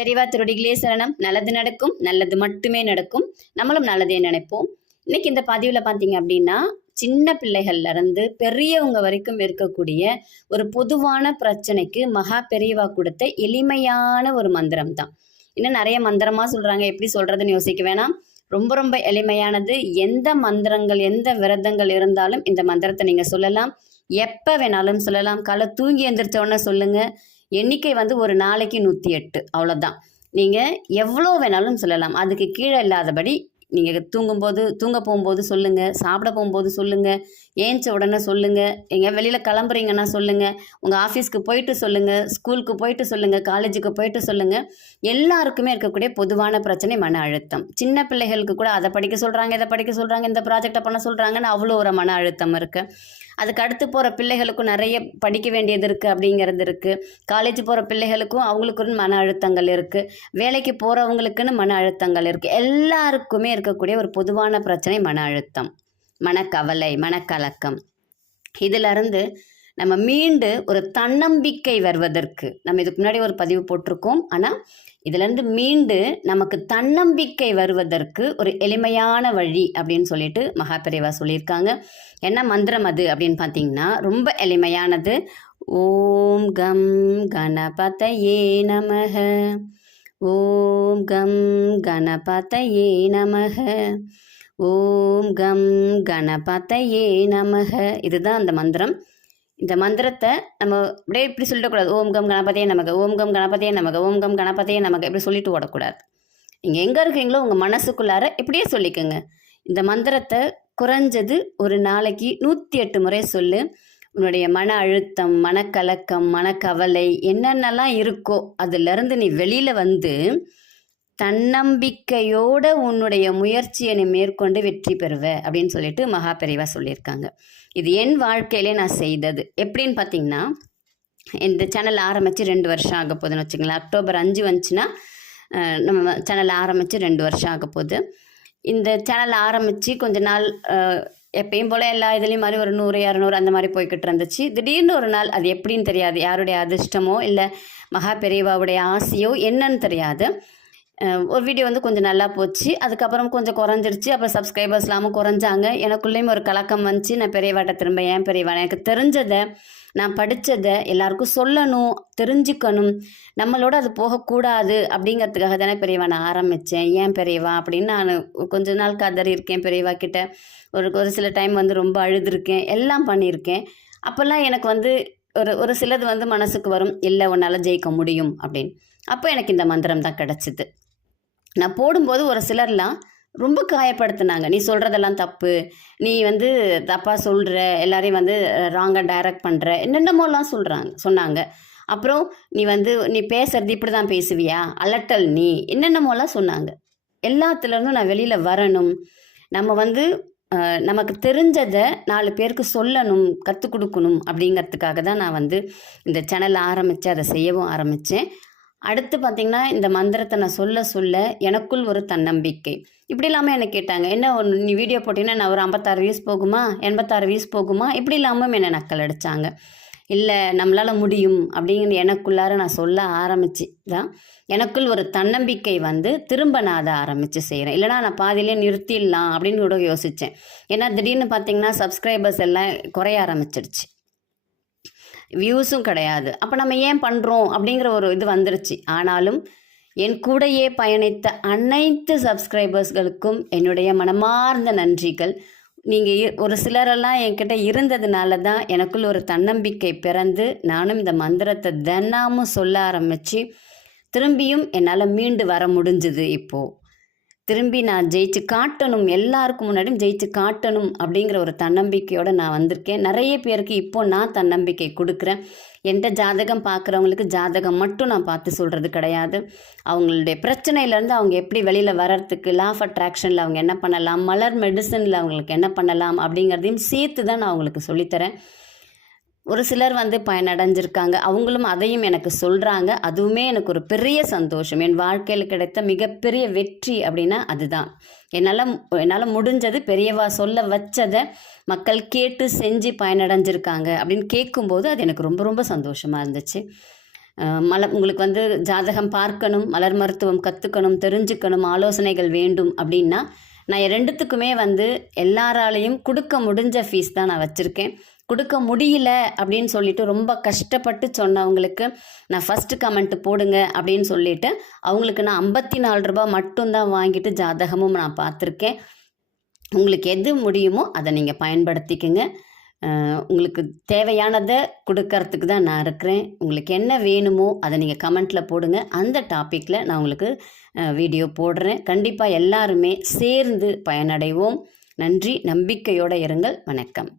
பெரியவா திருடிகளே சரணம். நல்லது நடக்கும் நல்லது மட்டுமே நடக்கும். நம்மளும் நல்லதே நினைப்போம். இன்னைக்கு இந்த பதிவில் பார்த்தீங்க அப்படின்னா சின்ன பிள்ளைகள்லேருந்து பெரியவங்க வரைக்கும் இருக்கக்கூடிய ஒரு பொதுவான பிரச்சனைக்கு மகா பெரியவா கொடுத்த எளிமையான ஒரு மந்திரம் தான். இன்னும் நிறைய மந்திரமாக சொல்கிறாங்க எப்படி சொல்கிறதுன்னு யோசிக்க வேணாம். ரொம்ப ரொம்ப எளிமையானது. எந்த மந்திரங்கள் எந்த விரதங்கள் இருந்தாலும் இந்த மந்திரத்தை நீங்கள் சொல்லலாம். எப்போ வேணாலும் சொல்லலாம். காலை தூங்கி எந்திரிச்ச உடனே சொல்லுங்கள் எண்ணிக்கை வந்து ஒரு நாளைக்கு நூற்றி எட்டு. அவ்வளோதான் நீங்கள் எவ்வளோ வேணாலும் சொல்லலாம். அதுக்கு கீழே இல்லாதபடி நீங்கள் தூங்கும்போது தூங்க போகும்போது சொல்லுங்கள் சாப்பிட போகும்போது சொல்லுங்கள் ஏஞ்ச உடனே சொல்லுங்கள் எங்கே வெளியில் கிளம்புறீங்கன்னா சொல்லுங்கள் உங்கள் ஆஃபீஸ்க்கு போயிட்டு சொல்லுங்கள் ஸ்கூலுக்கு போயிட்டு சொல்லுங்கள் காலேஜுக்கு போயிட்டு சொல்லுங்கள் எல்லாருக்குமே இருக்கக்கூடிய பொதுவான பிரச்சனை மன அழுத்தம். சின்ன பிள்ளைகளுக்கு கூட அதை படிக்க சொல்கிறாங்க இதை படிக்க சொல்கிறாங்க இந்த ப்ராஜெக்டை பண்ண சொல்கிறாங்கன்னு அவ்வளோ ஒரு மன அழுத்தம் இருக்குது அதுக்கு அடுத்து போகிற பிள்ளைகளுக்கும் நிறைய படிக்க வேண்டியது இருக்குது அப்படிங்கிறது இருக்குது காலேஜ் போகிற பிள்ளைகளுக்கும் அவங்களுக்குன்னு மன அழுத்தங்கள் இருக்குது வேலைக்கு போகிறவங்களுக்குன்னு மன அழுத்தங்கள் இருக்குது எல்லாருக்குமே இருக்கக்கூடிய ஒரு பொதுவான பிரச்சனை மன அழுத்தம் மனக்கவலை மனக்கலக்கம். இதிலிருந்து நம்ம மீண்டு ஒரு தன்னம்பிக்கை வருவதற்கு. நம்ம இதுக்கு முன்னாடி ஒரு பதிவு போட்டிருக்கோம். ஆனால் இதுலேருந்து மீண்டு நமக்கு தன்னம்பிக்கை வருவதற்கு ஒரு எளிமையான வழி அப்படின்னு சொல்லிட்டு மகாபெரிவா சொல்லியிருக்காங்க. என்ன மந்திரம் அது அப்படின்னு பார்த்தீங்கன்னா ரொம்ப எளிமையானது. ஓம் கம் கணபதயே நமக. ஓம் கம் கணபதயே நமக. ஓம் கம் கணபதயே நமக. இதுதான் அந்த மந்திரம். இந்த மந்திரத்தை நம்ம அப்படியே இப்படி சொல்லிடக்கூடாது ஓம் கம் கணபதியே நமக்கு ஓம் கம் கணபதியே நமக்கு ஓம் கம் கணபதியே நமக்கு இப்படி சொல்லிட்டு ஓடக்கூடாது. நீங்கள் எங்கே இருக்கீங்களோ உங்கள் மனசுக்குள்ளார இப்படியே சொல்லிக்கோங்க. இந்த மந்திரத்தை குறைஞ்சது ஒரு நாளைக்கு நூற்றி எட்டு முறை சொல்லு. உன்னுடைய மன அழுத்தம் மனக்கலக்கம் மனக்கவலை என்னென்னலாம் இருக்கோ அதுலேருந்து நீ வெளியில் வந்து தன்னம்பிக்கையோட உன்னுடைய முயற்சியை நீ மேற்கொண்டு வெற்றி பெறுவ அப்படின்னு சொல்லிட்டு மகா பெரிவா சொல்லியிருக்காங்க. இது என் வாழ்க்கையிலே நான் செய்தது. எப்படின்னு பார்த்தீங்கன்னா இந்த சேனல் ஆரம்பித்து ரெண்டு வருஷம் ஆக போகுதுன்னு வச்சுங்களேன் அக்டோபர் அஞ்சு வந்துச்சுன்னா நம்ம சேனல் ஆரம்பித்து ரெண்டு வருஷம் ஆக போகுது. இந்த சேனல் ஆரம்பித்து கொஞ்ச நாள் எப்பயும் போல் எல்லா இதுலேயும் மாதிரி ஒரு நூறு இரநூறு அந்த மாதிரி போய்கிட்டு இருந்துச்சு. திடீர்னு ஒரு நாள் அது எப்படின்னு தெரியாது. யாருடைய அதிர்ஷ்டமோ இல்லை மகா பெரியவாவுடைய ஆசையோ என்னன்னு தெரியாது. ஒரு வீடியோ வந்து கொஞ்சம் நல்லா போச்சு. அதுக்கப்புறம் கொஞ்சம் குறைஞ்சிருச்சு. அப்புறம் சப்ஸ்கிரைபர்ஸ் இல்லாமல் குறைஞ்சாங்க. எனக்குள்ளேயும் ஒரு கலக்கம் வந்துச்சு. நான் பெரியவாட்ட திரும்ப ஏன் பெரியவா? எனக்கு தெரிஞ்சதை நான் படித்ததை எல்லாருக்கும் சொல்லணும் தெரிஞ்சுக்கணும். நம்மளோட அது போகக்கூடாது. அப்படிங்கிறதுக்காக தானே பெரியவா நான் ஆரம்பித்தேன் ஏன் பெரியவா? அப்படின்னு நான் கொஞ்ச நாள் கதறி இருக்கேன் பெரியவா கிட்ட. ஒரு ஒரு சில டைம் வந்து ரொம்ப அழுதுருக்கேன். எல்லாம் பண்ணியிருக்கேன் அப்போல்லாம் எனக்கு வந்து ஒரு ஒரு சிலது வந்து மனசுக்கு வரும். இல்லை உன்னால் ஜெயிக்க முடியும். அப்படின்னு. அப்போ எனக்கு இந்த மந்திரம் தான் கிடச்சிது. நான் போடும்போது ஒரு சிலர்லாம் ரொம்ப காயப்படுத்தினாங்க. நீ சொல்கிறதெல்லாம் தப்பு. நீ வந்து தப்பாக சொல்கிற எல்லாரையும் வந்து ராங்காக டைரக்ட் பண்ணுற என்னென்னமோலாம் சொல்கிறாங்க சொன்னாங்க. அப்புறம் நீ வந்து நீ பேசுறது இப்படி தான் பேசுவியா? அலட்டல் நீ. என்னென்னமோலாம் சொன்னாங்க. எல்லாத்துலேருந்தும் நான் வெளியில் வரணும். நம்ம வந்து நமக்கு தெரிஞ்சதை நாலு பேருக்கு சொல்லணும் கற்றுக் கொடுக்கணும் அப்படிங்கிறதுக்காக தான் நான் வந்து இந்த சேனலை ஆரம்பித்து அதை செய்யவும் ஆரம்பித்தேன் அடுத்து பார்த்திங்கன்னா இந்த மந்திரத்தை நான் சொல்ல சொல்ல எனக்குள் ஒரு தன்னம்பிக்கை. இப்படி இல்லாமல் என்னை கேட்டாங்க என்ன ஒன்று நீ வீடியோ போட்டிங்கன்னா நான் ஒரு ஐம்பத்தாறு வியூஸ் போகுமா? எண்பத்தாறு வியூஸ் போகுமா? இப்படி இல்லாமல் என்னை நக்கல் அடித்தாங்க இல்லை நம்மளால் முடியும் அப்படிங்கிற எனக்குள்ளார நான் சொல்ல ஆரம்பிச்சு தான். எனக்குள் ஒரு தன்னம்பிக்கை வந்து திரும்ப நான் அதை ஆரம்பித்து செய்கிறேன் இல்லைனா நான் பாதியிலே நிறுத்திடலாம் அப்படின்னு கூட யோசித்தேன் ஏன்னா திடீர்னு பார்த்தீங்கன்னா சப்ஸ்கிரைபர்ஸ் எல்லாம் குறைய ஆரம்பிச்சிடுச்சு வியூஸும் கிடையாது. அப்போ நம்ம ஏன் பண்ணுறோம் அப்படிங்கிற ஒரு இது வந்துருச்சு. ஆனாலும் என் கூடையே பயணித்த அனைத்து சப்ஸ்கிரைபர்ஸ்களுக்கும் என்னுடைய மனமார்ந்த நன்றிகள். நீங்கள் ஒரு சிலரெல்லாம் என்கிட்ட இருந்ததுனால தான் எனக்குள் ஒரு தன்னம்பிக்கை பிறந்து நானும் இந்த மந்திரத்தை தினமும் சொல்ல ஆரம்பித்து திரும்பியும் என்னால் மீண்டு வர முடிஞ்சுது இப்போது திரும்பி நான் ஜெயிச்சு காட்டணும் எல்லாருக்கும் முன்னாடியும் ஜெயிச்சு காட்டணும் அப்படிங்கிற ஒரு தன்னம்பிக்கையோடு நான் வந்திருக்கேன். நிறைய பேருக்கு இப்போ நான் தன்னம்பிக்கை கொடுக்குறேன். எந்த ஜாதகம் பார்க்குறவங்களுக்கு ஜாதகம் மட்டும் நான் பார்த்து சொல்கிறது கிடையாது. அவங்களுடைய பிரச்சனையிலேருந்து அவங்க எப்படி வெளியில் வர்றதுக்கு லா ஆஃப் அட்ராக்ஷனில் அவங்க என்ன பண்ணலாம் மலர் மெடிசனில் அவங்களுக்கு என்ன பண்ணலாம் அப்படிங்கிறதையும் சேர்த்து தான் நான் அவங்களுக்கு சொல்லித்தரேன். ஒரு சிலர் வந்து பயனடைஞ்சிருக்காங்க. அவங்களும் அதையும் எனக்கு சொல்கிறாங்க அதுவுமே எனக்கு ஒரு பெரிய சந்தோஷம். என் வாழ்க்கையில் கிடைத்த மிகப்பெரிய வெற்றி அப்படின்னா அதுதான். என்னால் என்னால் முடிஞ்சது பெரியவா சொல்ல வச்சதை மக்கள் கேட்டு செஞ்சு பயனடைஞ்சிருக்காங்க அப்படின்னு கேட்கும்போது அது எனக்கு ரொம்ப ரொம்ப சந்தோஷமாக இருந்துச்சு. மல உங்களுக்கு வந்து ஜாதகம் பார்க்கணும் மலர் மருத்துவம் கற்றுக்கணும் தெரிஞ்சுக்கணும் ஆலோசனைகள் வேண்டும் அப்படின்னா நான் ரெண்டுத்துக்குமே வந்து எல்லாராலையும் கொடுக்க முடிஞ்ச ஃபீஸ் தான் நான் வச்சுருக்கேன். கொடுக்க முடியல அப்படின்னு சொல்லிட்டு ரொம்ப கஷ்டப்பட்டு சொன்னவங்களுக்கு நான் ஃபஸ்ட்டு கமெண்ட் போடுங்க அப்படின்னு சொல்லிட்டு அவங்களுக்கு நான் ஐம்பத்தி நாலு ரூபாய் மட்டும்தான் வாங்கிட்டு ஜாதகமும் நான் பார்த்துருக்கேன். உங்களுக்கு எது முடியுமோ அதை நீங்கள் பயன்படுத்திக்கங்க. உங்களுக்கு தேவையானதை கொடுக்கறதுக்கு தான் நான் இருக்கிறேன். உங்களுக்கு என்ன வேணுமோ அதை நீங்கள் கமெண்ட்டில் போடுங்க. அந்த டாப்பிக்கில் நான் உங்களுக்கு வீடியோ போடுறேன். கண்டிப்பாக எல்லாருமே சேர்ந்து பயனடைவோம். நன்றி. நம்பிக்கையோடு இருங்கள். வணக்கம்.